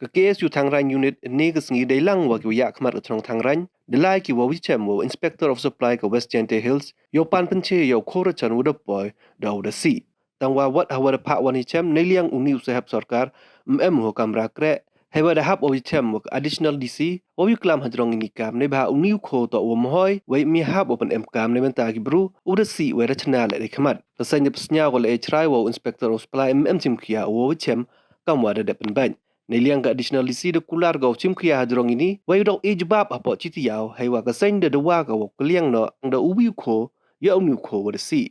Ke yu Thangran unit ni ke sengi dailang wa ki ya khmat utrong Thangran delai ki wa wichem wo inspector of supply ke West Gente Hills yo pan penche yo khore chan wo boy da wo si tangwa wat hawa pa wani chem neliang uni usahab sarkar ho kamra kre hewa da hab o wichem wo additional DC wo wi klam hadrong ni kam ne ba uni kho to wo moy we mi hab open kam ne menta ki bru si we rachna le khmat sa nyep snya ko le chrai wo inspector of supply chim kia wo wichem kam wa da depen ban Neliang ka additional lisi de kular go chim khia hadrong ini wai dok ejbab apo chiti yaw hay wa ka sen de wa ka wok liang no ang da ubi kho ya unu kho wa si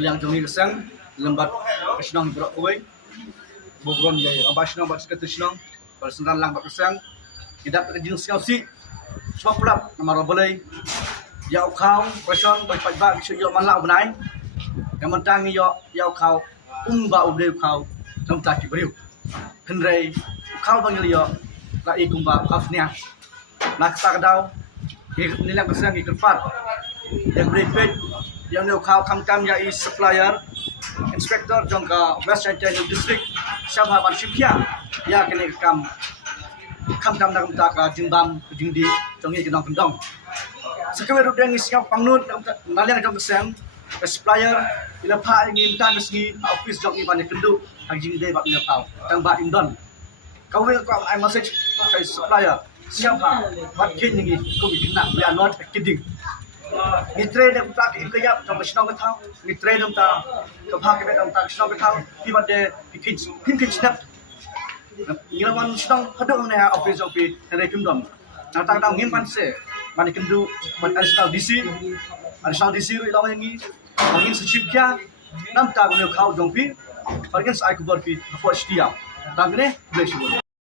Yang jong ni kesang lembat kesenang berak koi bogron jaya abasnang bat kesenang bersenang lang bat kesang tidak terjun sekau si sebab pulap nama boleh ya kau person bai pai ba isu yo malau benai yang mentang yo ya kau ba ude kau trong ta ki beriu henrei kau bangil yo la i kumba kafnya nak tak dau ni lang kesang ki kerpat yang beripet yang ni kau kam ya i supplier inspector jong ka West Gente district sama ban shipya ya kene kam nak ta ka jingbam jingdi jong ni jenong kendong sekewe rudeng isiang pangnut naliang jong kesang supplier bila pa ingin ta meski office jong ni ban kendu hajing de bak nyatau tang ba indon kau we ko I message kai supplier siapa bat kin ni ko bi kena we are not kidding ni trade am ta ki kaya jong snong ka thau ni trade am ta ka pha ke am ta snong ka thau ki bat de kin snap ni lawan snong hadong ne office office re kindom na ta dang ngim pan se ban kendu ban additional DC ri lawan ni angin sechip kya nam ta ko kau jong pi Bagian saya kubar pi apa setia, tanggne bless you.